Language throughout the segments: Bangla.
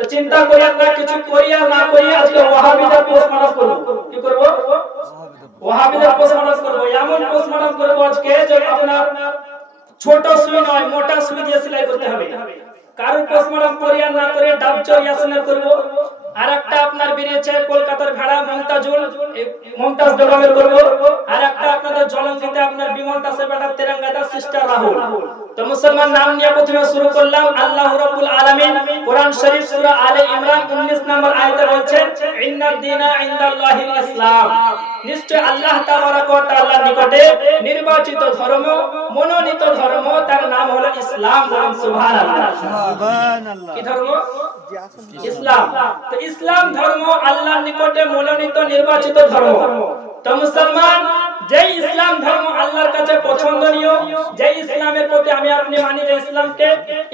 তো চিন্তা করি না, কিছু করি আর না করি, আজকে ওয়াহাবিদের পোস্টমর্টম করব। কি করব? ওয়াহাবিদের পোস্টমর্টম করব। এমন পোস্টমর্টম করব আজকে যে আপনার ছোট সুই নয়, মোটা সুই দিয়ে সেলাই করতে হবে। কারণ পোস্টমর্টম করি আর না করি ডাবচর ইয়াসিনের করব। আরেকটা আপনার বেরিয়েছে কলকাতার ভেড়া মমতাজ বেগমের করব। আরেকটা আপনাদের জলঙ্গিতে আপনার বিমল দাসের বেটা তেরঙ্গাদার সিস্টার রাহুল। তো মুসলমান নাম নিয়ে প্রথমে শুরু করলাম। আল্লাহ রাব্বুল আলামিন কোরআন শরীফ সূরা আলে ইমরান 19 নম্বর আয়াতে বলছেন, ইন্নাদ দীনা ইনদাল্লাহিল ইসলাম। নিশ্চয় আল্লাহ তাবারক ওয়া তাআলার নিকটে নির্বাচিত ধর্ম, মনোনীত ধর্ম, তার নাম হলো ইসলাম। বলুন সুবহানাল্লাহ। সুবহানাল্লাহ। কি ধর্ম? ইসলাম। তো ইসলাম ধর্ম আল্লাহর নিকটে মনোনীত নির্বাচিত ধর্ম। তো মুসলমান, যে ইসলাম ধর্ম আল্লাহর কাছে পছন্দনীয়, যে ইসলামের প্রতি আমি আপনি মানি, যে ইসলামকে,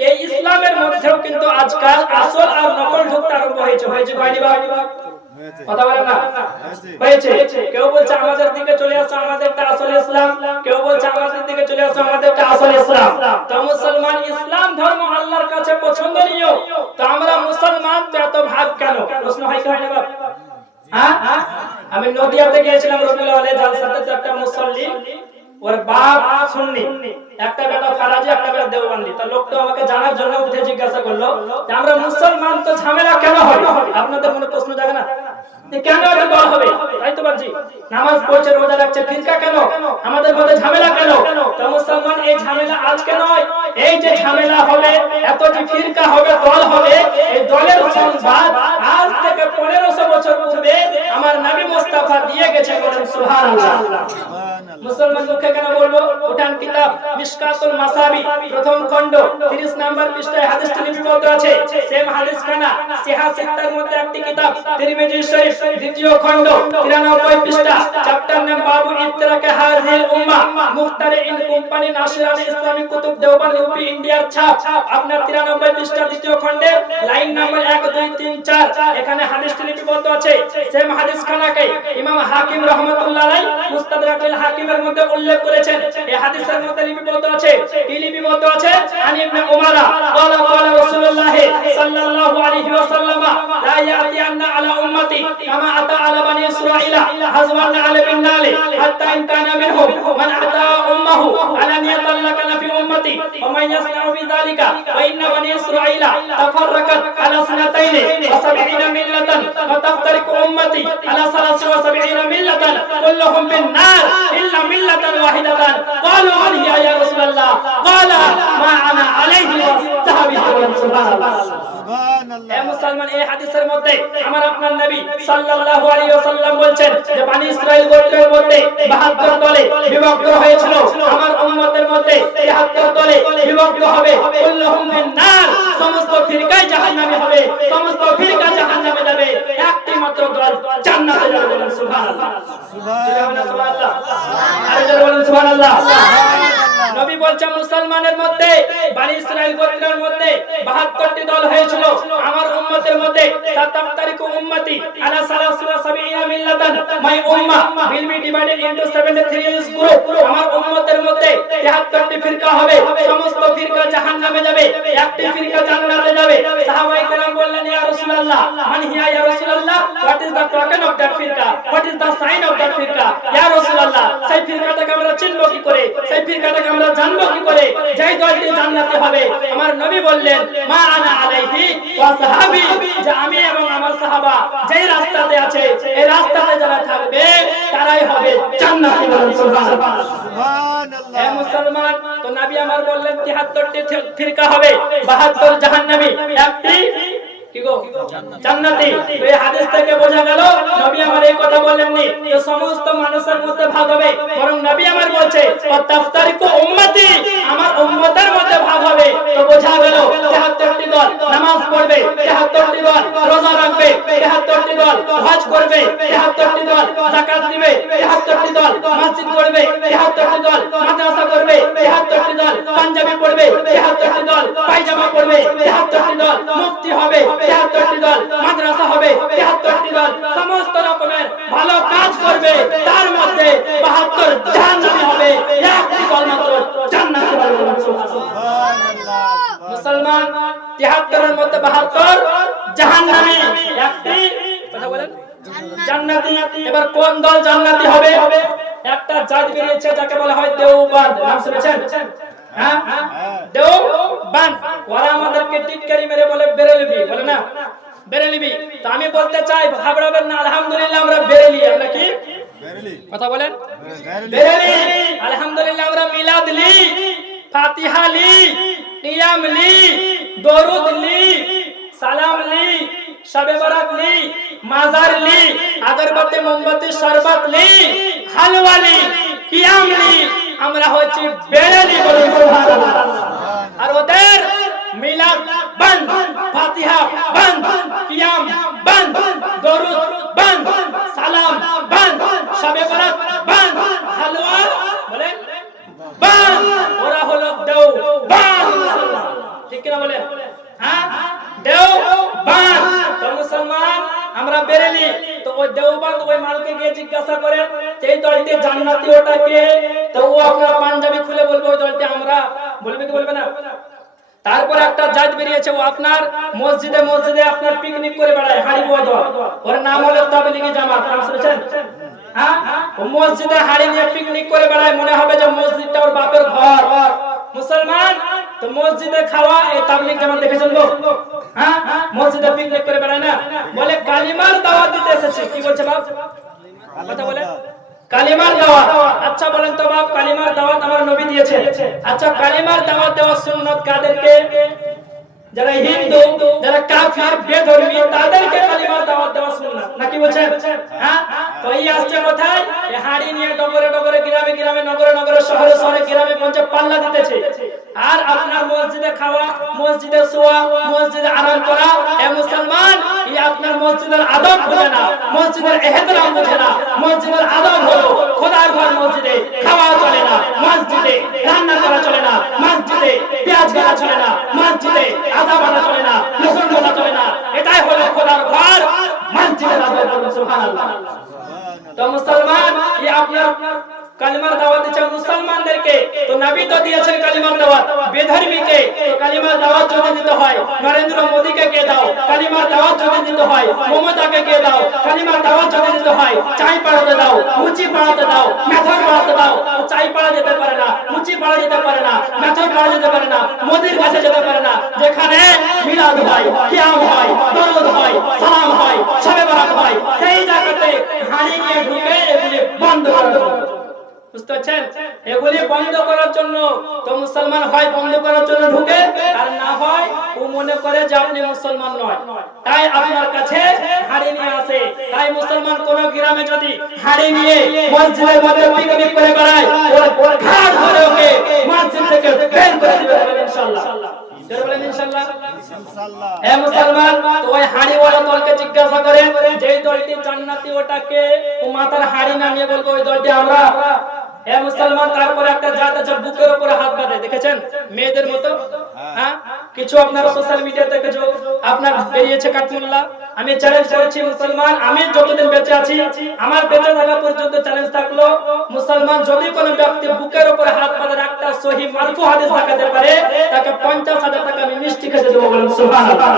এই ইসলামের মধ্যেও কিন্তু আজকাল আসল আর নকল ঢুকতে আরম্ভ হয়েছে। হয়নি ভাই? কথা বলেন না? হয়েছে। কেউ বলছে আমাদের দিকে চলে আসো, আমাদেরটা আসল ইসলাম। কেউ বলছে আমাদের দিকে চলে আসো, আমাদেরটা আসল ইসলাম। তো মুসলমান, ইসলাম ধর্ম আল্লাহর কাছে পছন্দনীয়, তো আমরা মুসলমান তো এত ভাগ কেন? প্রশ্ন হয় কি হয় না বাপ? হ্যাঁ, আমি নদিয়াতে গিয়েছিলাম রবিউল আউয়ালে জালসাতে। তো একটা মুসল্লি, ওর বাপ সুন্নি, একটা বেটা ফারাজি, একটা বেটা দেওবন্দি। তো লোকটা আমাকে জানার জন্য উঠে জিজ্ঞাসা করলো যে আমরা মুসলমান তো ঝামেলা কেন হয়? আপনাদের মনে প্রশ্ন জাগে না যে কেন এত দল হবে? তাই তো বলছি, নামাজ পড়ছে, রোজা রাখছে, ফিরকা কেন? আমাদের মধ্যে ঝামেলা কেন? তো মুসলমান, এই ঝামেলা আজকে নয়, এই যে ঝামেলা হবে, এত যে ফিরকা হবে, দল হবে, এই দলের সংবাদ আজ থেকে 1500 বছর পূর্বে আমার নবী মুস্তাফা দিয়ে গেছে। বলেন সুবহানাল্লাহ। মুসলমান মুখে কেন বলবো? উঠান কিতাব মিশকাতুল মাসাবি প্রথম খণ্ড 30 নম্বর পৃষ্ঠায় হাদিসটি লিপিবদ্ধ আছে। সেম হাদিস খানা সিহা সিত্তার মধ্যে একটি কিতাব তিরমিজি শরীফ দ্বিতীয় খণ্ড 93 পৃষ্ঠা, চ্যাপ্টার নাম বাবু ইফতিরাকে হাযিল উম্মাহ, মুখতারে in company নাশিরান Islami Qutub Deoband UP ইন্ডিয়ার ছাপ, আপনার 93 পৃষ্ঠা দ্বিতীয় খণ্ডে লাইন নাম্বার 1 2 3 4, এখানে হাদিসটি লিপিবদ্ধ আছে। সেম হাদিস খানাকে ইমাম হাকিম রাহমাতুল্লাহ আলাইহি মুস্তাদরাকুল হাকিমের মধ্যে উল্লেখ করেছেন। এই হাদিসের মধ্যে লিপিবদ্ধ আছে, কি লিপিবদ্ধ আছে? আনি ইবনে উমারা ক্বালা ক্বালা রাসূলুল্লাহ সাল্লাল্লাহু আলাইহি ওয়াসাল্লাম লা ইয়াতি আন্না আলা উম্মতি কামা আতা আলা বানি ইসরাঈলা হাযওয়ান আলা বিন নালি হাত্তা ইন কানা মিনহুম মান আতা উম্মাহু আলানিয়াতান লাকানা ফি উম্মতি ওয়া মান ইয়াসনাউ বিযালিকা ওয়া ইন্না বানি ইসরাঈলা তাফাররাকাত আলা সানাতাইনি ওয়া সাবঈনা মিল্লাতান ওয়া তাফতারিকু উম্মতি আলা সালাসি ওয়া সাবঈনা মিল্লাতান কুল্লুহুম বিন নার ইল্লা মিল্লাতান ওয়াহিদাতান। ক্বালু মান হিয়া ইয়া রাসূলুল্লাহ? ক্বালা মা আনা আলাইহি ওয়া সাহবী। সুবহানাল্লাহ। এ মুসলমান, এই হাদিসের মধ্যে আমার আপনার নবী সাল্লাল্লাহু আলাইহি ওয়াসাল্লাম বলছেন যে বনি ইসরাইল গোত্রের মধ্যে 72 দলে বিভক্ত হয়েছিল, আমার উম্মতের মধ্যে 73 দলে বিভক্ত হবে। কুল্লুহুম মিন নার, সমস্ত ফিরকা জাহান্নামী হবে, সমস্ত ফিরকা জাহান্নামে যাবে, একটি মাত্র দল জান্নাতে যাবে। বলেন সুবহানাল্লাহ। সুবহানাল্লাহ। আর যারা বলেন সুবহানাল্লাহ। নবী বলছেন মুসলমানের মধ্যে, বনি ইসরাইল গোত্রের মধ্যে 72টি দল হয়েছিল, আমার উম্মতের মধ্যে তাফতারিকু উম্মতি আলা সালাসি ওয়া সাবঈনা মিল্লাতান, মাই উম্মাহ will be divided into 73 group। আমার উম্মতের মধ্যে 73টি ফিরকা হবে, সমস্ত ফিরকা জাহান্নামে যাবে, একটি ফিরকা জান্নাতে যাবে। সাহাবায়ে কেরাম বললেন, ইয়া রাসূলুল্লাহ, মান হিয়া ইয়া রাসূলুল্লাহ? What is the token of that firqa? What is the sign of that firqa? ইয়া রাসূলুল্লাহ, সেই ফিরকাটাকে আমরা চিনব কি করে? সেই ফিরকাটাকে আমরা জানব কি করে যেই দলটি জান্নাতে হবে? আমার নবী বললেন, মা আনা আলাইহি ওয়া সাহাবী, যে আমি এবং আমার সাহাবা যেই রাস্তাতে আছে, এই রাস্তাতে যারা থাকবে তারাই হবে জান্নাতি। বলেন সুবহানাল্লাহ। সুবহানাল্লাহ। এ মুসলমান, তো নবী আমার বললেন 73টি ফিরকা হবে, 72 জাহান্নামী, একটি কি গো জান্নাতি। তো এই হাদিস থেকে বোঝা গেল নবী আমার এই কথা বলেননি যে সমস্ত মানুষের মধ্যে ভাগ হবে, বরং নবী আমার বলছে তাফতারিকু উম্মতি, আমার উম্মতের মধ্যে ভাগ হবে। তো বোঝা গেল 73টি দল নামাজ পড়বে, 73টি দল রোজা রাখবে, 73টি দল হজ করবে, 73টি দল যাকাত দিবে, 73টি দল মসজিদ করবে, 73টি দল মাদ্রাসা করবে, 73টি দল পাঞ্জাবি পড়বে, 73টি দল পায়জামা পড়বে, 73টি দল মুফতি হবে, 73টি দল মাদ্রাসা হবে, 73টি দল সমস্ত রকমের ভালো কাজ করবে, তার মধ্যে 72 জাহান্নামী হবে, একটি দল মাত্র জান্নাতে যাবে। সুবহানাল্লাহ। মুসলমান 73 এর মধ্যে 72 কথা বলেন জান্নাতি। এবার কোন দল জান্নাতি হবে? একটা জাত বেরিয়েছে যাকে বলা হয় দেওবাদ, নাম শুনেছেন? হ্যাঁ, দেওবাদ। ওরা আমাদেরকে টিটকারি মেরে বলে বেরেলভি, বলে না বেরেলভি। তো আমি বলতে চাই ঘাবড়াবেন না, আলহামদুলিল্লাহ আমরা বেরেলি। আমরা কি কথা বলেন? বেরেলি। আলহামদুলিল্লাহ আমরা মিলাদ লি, ফাতিহা লি, কিয়াম লি, দরুদ লি, সালাম লি, শবে বরাত লি, মাজার লি, আগরবাতি মোমবাতি শরবত লি, হালওয়া লি, কিয়াম লি। আমরা হচ্ছে বেরেলি, বলুন সুবহানাল্লাহ। আর ওদের মিলাদ বন্ধ, ফাতিহা বন্ধ, কিয়াম বন্ধ, দরুদ বন্ধ, সালাম বন্ধ, শবে বরাত বন্ধ, হালওয়া বলেন বন্ধ। ওরা হলো দেওবাদ মুসলমান, ঠিক কি না বলেন? হ্যাঁ, দেওবাদ। তো মুসলমান আমরা বেরেলি। তো ওই দেওবাদ ওই মালকে গিয়ে জিজ্ঞাসা করেন এই দলটি জান্নাতি ওটা কে? তো ও আপনার পাঞ্জাবি খুলে বলবে ওই দলটি আমরা। বলবে কি বলবে না? তারপর একটা জাত বেরিয়েছে, ও আপনার মসজিদে মসজিদে আপনার পিকনিক করে বেড়ায়, হাড়ি বয় দল। ওর নাম হলো তাবলীগী জামাত, নাম শুনেছেন? হ্যাঁ, ও মসজিদে হাড়ি নিয়ে পিকনিক করে বেড়ায়, মনে হবে যে মসজিদটা ওর বাপের ঘর। মুসলমান তো মসজিদে খাওয়া এই তাবলীগ জামাত দেখেছেন গো? হ্যাঁ, মসজিদে পিকনিক করে বেড়ায় না, বলে কালিমার দাওয়াত দিতে এসেছে। কি বলছে বাপ? কথা বলে কালিমার দাওয়াত। আচ্ছা বলেন তো বাপ, কালিমার দাওয়াত আমার নবী দিয়েছে। আচ্ছা কালিমার দাওয়াত দেওয়া সুন্নাত কাদেরকে? যারা হিন্দু, যারা কাফির বেধর্মী, তাদেরকে কালিমার দাওয়াত দেওয়া সুন্নাত, নাকি বলছেন? হ্যাঁ, তো এই আসছে কোথায়? এই হাড়ি নিয়ে ডগরে ডগরে, গ্রামে গ্রামে, নগরে নগরে, শহরে শহরে, গ্রামে গঞ্জে পাল্লা দিতেছে। আর আপনার মসজিদে খাওয়া, মসজিদে শোয়া, মসজিদে আরাম করা, এ মুসলমান এই আপনার মসজিদের আদব বোঝে না, মসজিদের ইহতিরাম বোঝে না। মসজিদের আদব হলো খোদার ঘর, মসজিদে খাওয়া চলে না, মসজিদে রান্না করা চলে না, মসজিদে পেঁয়াজ কাটা চলে না, মসজিদে আদা বাটা চলে না, রসুন বাটা চলে না। এটাই হলো খোদার ঘর, মসজিদের আদব। সুবহানাল্লাহ। তো মুসলমান এই আপনার কালিমার দাওয়াত দিচ্ছে মুসলমানদেরকে। তো নবী তো দিয়েছেন কালিমার দাওয়াত, বেধর্মীকে তো কালিমার দাওয়াত যদি দিতে হয়, নরেন্দ্র মোদীকে কে দাও কালিমার দাওয়াত যদি দিতে হয়, মমতাকে কে দাও কালিমার দাওয়াত যদি দিতে হয়, চাই পাড়াতে দাও, মুচি পাড়াতে দাও, মেথর পাড়াতে দাও। চাই পাড়া যেতে পারে না, মুচি পাড়া যেতে পারে না, মেথর পাড়া যেতে পারে না, মোদির কাছে যেতে পারে না। যেখানে মিলাদ হয়, কিয়াম হয়, দরুদ হয়, সালাম হয়, শবে বরাত হয়, সেই জায়গাতে হাড়ি নিয়ে ঢুকে এগুলি বন্ধ করে দাও। বুঝতে পারছেন? এগুলি বন্ধ করার জন্য তো মুসলমান হয় বন্ধ করার জন্য ঢুকে, আর না হয় ও মনে করে যে আপনি মুসলমান নয়, তাই আপনার কাছে হাড়ি নিয়ে আসে। তাই মুসলমান কোন গ্রামে যদি হাড়ি নিয়ে মসজিদের মধ্যে পিকনিক করে বেড়ায়, ওর ঘাট ধরে ওকে মসজিদ থেকে বের করে দিবে ইনশাআল্লাহ। বলেন ইনশাআল্লাহ। এ মুসলমান তো ওই হাড়িওয়ালা দলকে জিজ্ঞাসা করে যে এই দলটি জান্নাতি ওটাকে, ও মাথার হাড়ি নামিয়ে বলবে ওই দলটি আমরা। এ মুসলমান তারপরে একটা জাত আছে বুকের উপরে হাত বাঁধে, দেখেছেন মেয়েদের মতো? হ্যাঁ, কিছু আপনারা সোশ্যাল মিডিয়াতে কিছু আপনার বেরিয়েছে কাটমুল্লা। আমি চ্যালেঞ্জ করেছি মুসলমান, আমি যতদিন বেঁচে আছি, আমার বেঁচে থাকা পর্যন্ত চ্যালেঞ্জ থাকলো, মুসলমান যদি কোনো ব্যক্তি বুকের উপরে হাত বাঁধে একটা সহিহ মারফু হাদিস দেখাতে পারে, তাকে 50,000 টাকা আমি মিষ্টি খেতে দেবো। বলেন সুবহানাল্লাহ।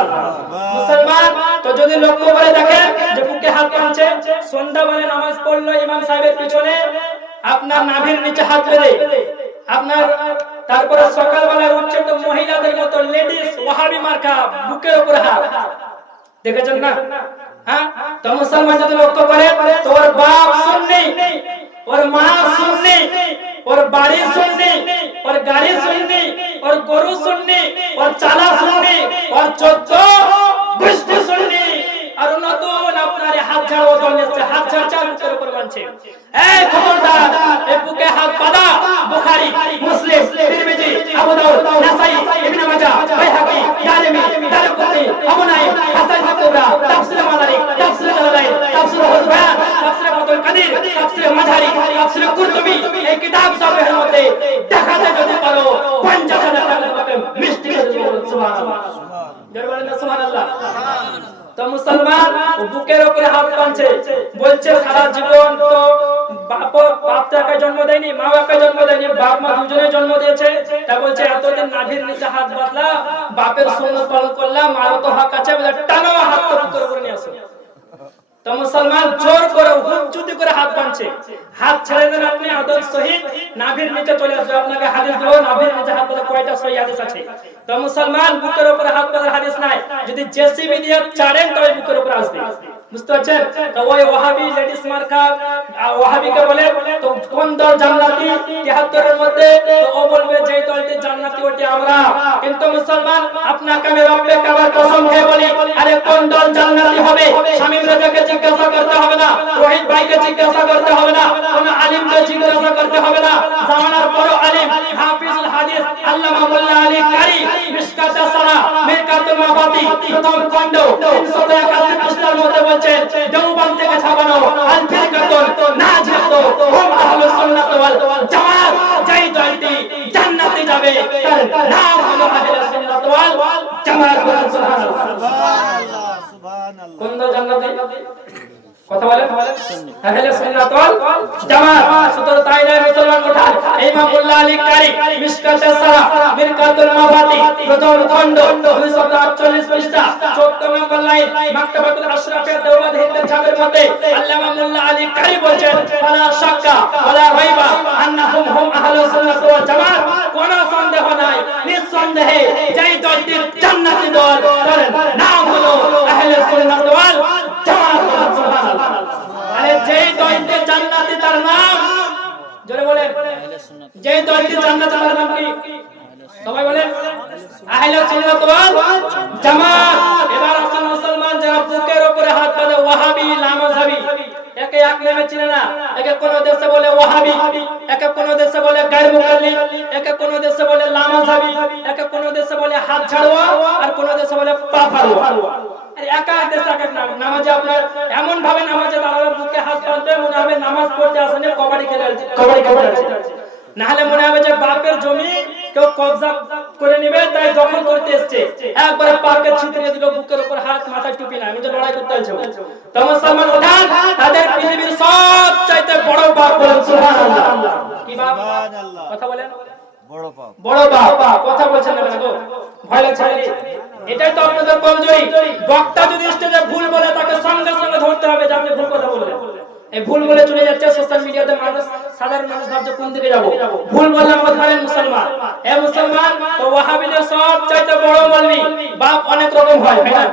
মুসলমান তো যদি লক্ষ্য করে দেখেন যে বুকে হাত বাঁধছে, সন্ধ্যাবেলা নামাজ পড়লো ইমাম সাহেবের পিছনে, আপনার নাভির নিচে হাত বেঁধে, আপনার তারপরে সকালবেলা উঠছে তো মহিলাদের মতো লেডিস ওয়াহাবি মার্কা বুকের উপরে হাত, দেখেছেন না? হ্যাঁ, তো মুসলমান যদি লক্ষ্য করে তোর বাপ সুন্নি, ওর মা সুন্নি, ওর বাড়ি সুন্নি, ওর গাড়ি সুন্নি, ওর গরু সুন্নি, ওর চালা সুন্নি, ওর 14 গোষ্ঠী সুন্নি, আর নতুন আপনার হাত ঝাড় দল এসেছে, হাত ঝাড় বুকের উপর বাঁধছে। এই খবরদার, এই বুকে হাত বাঁধা বুখারী, মুসলিম, তিরমিজি, আবু দাউদ, নাসাই, ইবনে মাজাহ, বাইহাকী, দারিমি, দারকুতনি, আবু নাঈম, হাসান কুবরা, তাফসীর মাদারিক, তাফসীর জালালাইন, তাফসীর হুল বায়ান, তাফসীর ফাতুল কাদির, তাফসীর মাঝারি, তাফসীর কুরতুবী, এই কিতাব সবের মধ্যে দেখাতে যদি পারো 50,000 টাকা তোমাকে মিষ্টি খেতে দেব। সুবহানাল্লাহ। জোরে বলেন সুবহানাল্লাহ। তো মুসলমান বুকের উপরে হাত বাঁধছে, বলছে সারা জীবন তো বাপ তো একা জন্ম দেয়নি, মা একা জন্ম দেয়নি, বাপ মা দুজনে জন্ম দিয়েছে। তা বলছে এতদিন নাভির নিচে হাত বাঁধলা, বাপের সুন্নাত পালন করলাম, মারও তো হক আছে, বলে টানো হাত তো বুকের উপরে নিয়ে আসো। তো মুসলমান জোর করে হুজ্জুতি করে হাত বাঁধছে, হাত ছেড়ে দেন আপনি আদব সহিত নাভির নিচে চলে আসবে। আপনাকে হাদিস দেব নাভির নিচে হাত বাঁধা কয়টা সহি হাদিস আছে। তো মুসলমান বুকের উপরে হাত বাঁধার হাদিস নাই, যদি জেসিবি দিয়ে চাড়েন তবে বুকের উপরে আসবে। বুঝতে পারছেন? তো ওই ওয়াহাবি লেডিস মার্কা ওয়াহাবিকে বলে তো কোন দল জান্নাতি 73 এর মধ্যে, তো ও বলবে যে দলটি জান্নাতি ওটি আমরা। কিন্তু মুসলমান আপনাকে আমি রব্বে কাবার কসম খেয়ে বলি, আরে কোন দল জান্নাতি হবে শামীম রাজাকে জিজ্ঞাসা করতে হবে না, রোহিত ভাইকে জিজ্ঞাসা করতে হবে না, কোন আলিমকে জিজ্ঞাসা করতে হবে না। জামানার বড় আলিম হাফিজুল হাদিস আল্লামা মোল্লা আলী কারি মিশকাতুস সালাহ মিরকাতুল মাফাতি প্রথম খণ্ড 381 পৃষ্ঠার মধ্যে বলছেন, দেওবন্দ থেকে ছাপানো আল ফিরকাতুন নাজিয়াতু হুম আহলুস সুন্নাত ওয়াল জামাত, যেই দলটি জান্নাতে যাবে তার নাম হলো আহলুস সুন্নাত ওয়াল জামাত। সুবহানাল্লাহ সুবহানাল্লাহ। কোন দল জান্নাতে? কথা বলেন আহলে সুন্নাত ওয়াল জামাত। শুধু তাই নয় মুসলমান উঠান, ইমাম মোল্লা আলী কারি মিশকাতুস সালাহ মিরকাতুল মাফাতি প্রথম খণ্ড 248 পৃষ্ঠা 14 নম্বর লাইন মাকতাবাতুল আশরাফের দেওবন্দ হিন্দের ছাপের মধ্যে আল্লামা মোল্লা আলী কারি বলেন, ওয়ালা শাক্কা ওয়ালা রাইবা আন্নাহুম হুম আহলুস সুন্নাত ওয়াল জামাত। কোন সন্দেহ নাই, নিঃসন্দেহে যেই দলটি জান্নাতি দল তার নাম হলো আহলুস সুন্নাত ওয়াল জামাত। সুবহানাল্লাহ। আরে যেই দলটি জান্নাতি তার নাম জোরে বলেন, যেই দলটি জান্নাতি তার নাম কি? সবাই বলেন আহলে সুন্নাত ওয়াল জামাত। এবার আসুন মুসলমান যারা বুকের উপরে হাত বাঁধে ওয়াহাবি লামাযহাবি, একে এক নামে চিনে না, একে কোন দেশে বলে ওয়াহাবি, একে কোন দেশে বলে গায়র মুকাল্লিদ, একে কোন দেশে বলে লামাযহাবি, একে কোন দেশে বলে হাত ঝাড়ুয়া, আর কোন দেশে বলে পা ফাড়ুয়া। এক এক দেশে এক এক নাম। নামাজে আপনার এমন ভাবে নামাজে দাঁড়াবে বুকে হাত বাঁধবে মনে হবে নামাজ পড়তে আসেনি, কবাডি খেলে আসছে। না হলে মনে হবে যে বাপের জমি কেউ কবজা করে নেবে তাই দখল করতে এসেছে, একবারে পাকে ছিটিয়ে দিল, বুকের উপর হাত মাথায় টুপি না, আমি তো লড়াই করতে আসছি। তো মুসলমান উঠান, তাদের পৃথিবীর সবচাইতে বড় পাপ বলেন সুবহানাল্লাহ। কি পাপ? কথা বলেন বড় পাপ। বড় পাপ কথা বলছেন না গো, ভয় লাগছে নাকি? এটাই তো আপনাদের কমজোরি। বক্তা যদি স্টেজে ভুল বলে তাকে সঙ্গে সঙ্গে ধরতে হবে যে আপনি ভুল কথা বললেন। এই ভুল বলে চলে যাচ্ছে সোশ্যাল মিডিয়াতে, মানুষ সাধারণ মানুষ ভাবছে কোন দিকে যাব। ভুল বললে আমরা ধরেন মুসলমান। এ মুসলমান, তো ওয়াহাবিদের সবচাইতে বড় মৌলবি বাপ অনেক রকম হয়, তাই না?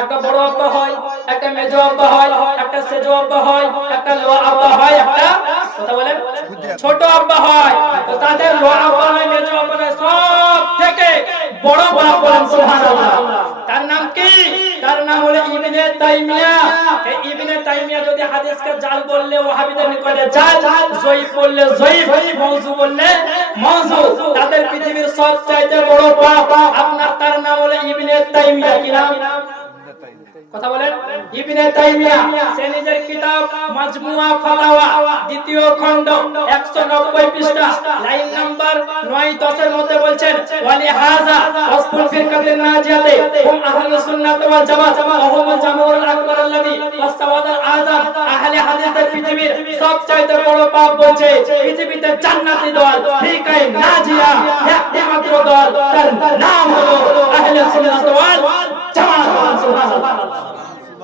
একটা বড় আব্বা হয়, একটা মেজো আব্বা হয়, একটা সেজো আব্বা হয়, একটা লোয়া আব্বা হয়, একটা কথা বলেন ছোট আব্বা হয়। তো তাদের লোয়া আব্বা নয়, মেজো আব্বা নয়, সব থেকে বড় বাপ বলেন সুবহানাল্লাহ। তার নাম কি? তার নাম হলো ইবনে তাইমিয়া। এই ইবনে তাইমিয়া যদি হাদিসকে জাল বললে ওয়াহাবিদের নিকটে জাল, জয়ীফ বললে জয়ীফ, মাউযু বললে মাউযু। তাদের পৃথিবীর সবচাইতে বড় বাপ আপনার, তার নাম হলো ইবনে তাইমিয়া। কি নাম? কথা বলেন ইবনে তাইমিয়া। সে নিজের কিতাব মাজমুআ ফাতাওয়া দ্বিতীয় খণ্ড 190 পৃষ্ঠা লাইন নাম্বার 9-10 এর মধ্যে বলছেন, ওয়ালি হাযা ওয়াসফুল ফিরকাতিন নাজিয়াতে হুম আহলুস সুন্নাত ওয়াল জামাত ওয়া হুম জামাউল আকবার আল্লাযী ওয়াসতাওয়াদাল আযাম। আহলে হাদিসদের পৃথিবীর সবচাইতে বড় পাপ বলছে পৃথিবীতে জান্নাতি দল ফিরকায়ে নাজিয়া একটি মাত্র দল, তার নাম হলো আহলে সুন্নাত ওয়াল জামাত। সুবহানাল্লাহ।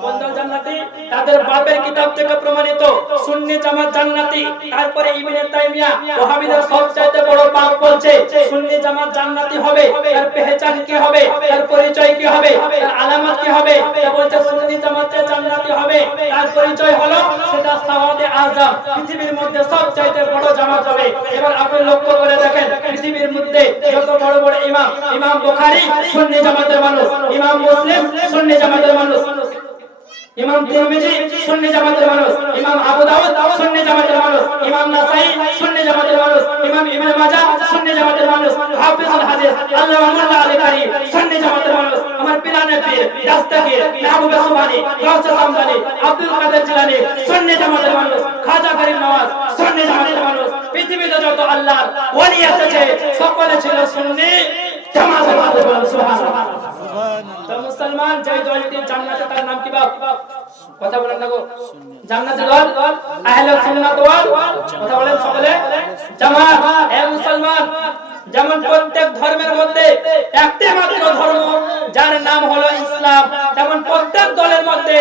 কোন দল জান্নাতি? তাদের বাপের কিতাব থেকে প্রমাণিত সুন্নি জামাত জান্নাতি। তারপরে ইবনে তাইমিয়া ওয়াহাবিদের সবচাইতে বড় পাপ বলছে সুন্নি জামাত জান্নাতি হবে, তার পেহচান কি হবে, তার পরিচয় কি হবে, তার আলামত কি হবে? তা বলছে সুন্নি জামাতে জান্নাতি হবে, তার পরিচয় হলো সেটা সাওয়াদে আযম, পৃথিবীর মধ্যে সবচাইতে বড় জামাত হবে। এবার আপনি লক্ষ্য করে দেখেন পৃথিবীর মধ্যে যত বড় বড় ইমাম, ইমাম বুখারী সুন্নি জামাতের মানুষ, ইমাম মুসলিম সুন্নি জামাতের মানুষ, ইমাম তিরমিজি সুন্নি জামাতের মানুষ, ইমাম আবু দাউদ সুন্নি জামাতের মানুষ, ইমাম নাসাই সুন্নি জামাতের মানুষ, ইমাম ইবনে মাজাহ সুন্নি জামাতের মানুষ, হাফিজুল হাদিস আল্লামা মোল্লা আলী কারি সুন্নি জামাতের মানুষ, আমার পিরানে পীর দাস্তাগীর মাহবুব সুবহানী গাউসে সামদানি আব্দুল কাদের জিলানী সুন্নি জামাতের মানুষ, খাজা করিম নওয়াজ সুন্নি জামাতের মানুষ। পৃথিবীতে যত আল্লাহর ওলি আছে সকলে ছিল সুন্নি জামাতের মানুষ। সুবহানাল্লাহ। তো মুসলমান যে দলটি জান্নাতে তার নাম কি বাপ? কথা বলেন না গো। জান্নাতের দল আহলে সুন্নাত ওয়াল কথা বলেন সকলে জামাত। হে মুসলমান, যেমন প্রত্যেক ধর্মের মধ্যে একটি মাত্র ধর্ম যার নাম হলো ইসলাম, তেমন প্রত্যেক দলের মধ্যে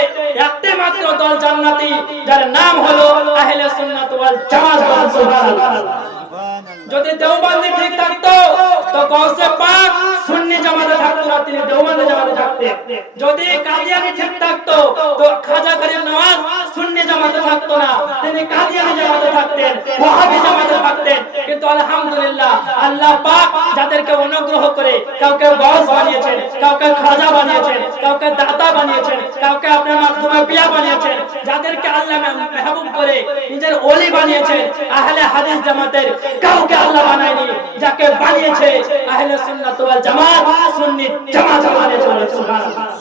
একটি মাত্র দল জান্নাতি, যার নাম হলো আহলে সুন্নাত ওয়াল জামাত। সুবহানাল্লাহ। যদি দেওবন্দি ঠিক থাকতো তো গৌসে পাক সুন্নি জামাতে থাকতো না, তিনি দেওবন্দি জামাতে থাকতেন। যদি কাদিয়ানি ঠিক থাকতো তো খাজা গরিব নওয়াজ সুন্নি জামাতে থাকতো না, তিনি কাদিয়ানি জামাতে থাকতেন, ওয়াহাবি জামাতে থাকতেন। কিন্তু আলহামদুলিল্লাহ আল্লাহ পাক যাদেরকে অনুগ্রহ করে কাউকে গৌস বানিয়েছেন, কাউকে খাজা বানিয়েছেন, কাউকে দাতা বানিয়েছেন, কাউকে আপনার মাকদুমে পিয়া বানিয়েছেন, যাদেরকে আল্লাহ মেহবুব করে নিজের ওলি বানিয়েছেন, আহলে হাদিস জামাতের কাউকে আল্লাহ বানায়নি। যাকে বানিয়েছে আহলে সুন্নাত ওয়াল জামাত, সুন্নি জামাত বানিয়েছে। সুবহানাল্লাহ।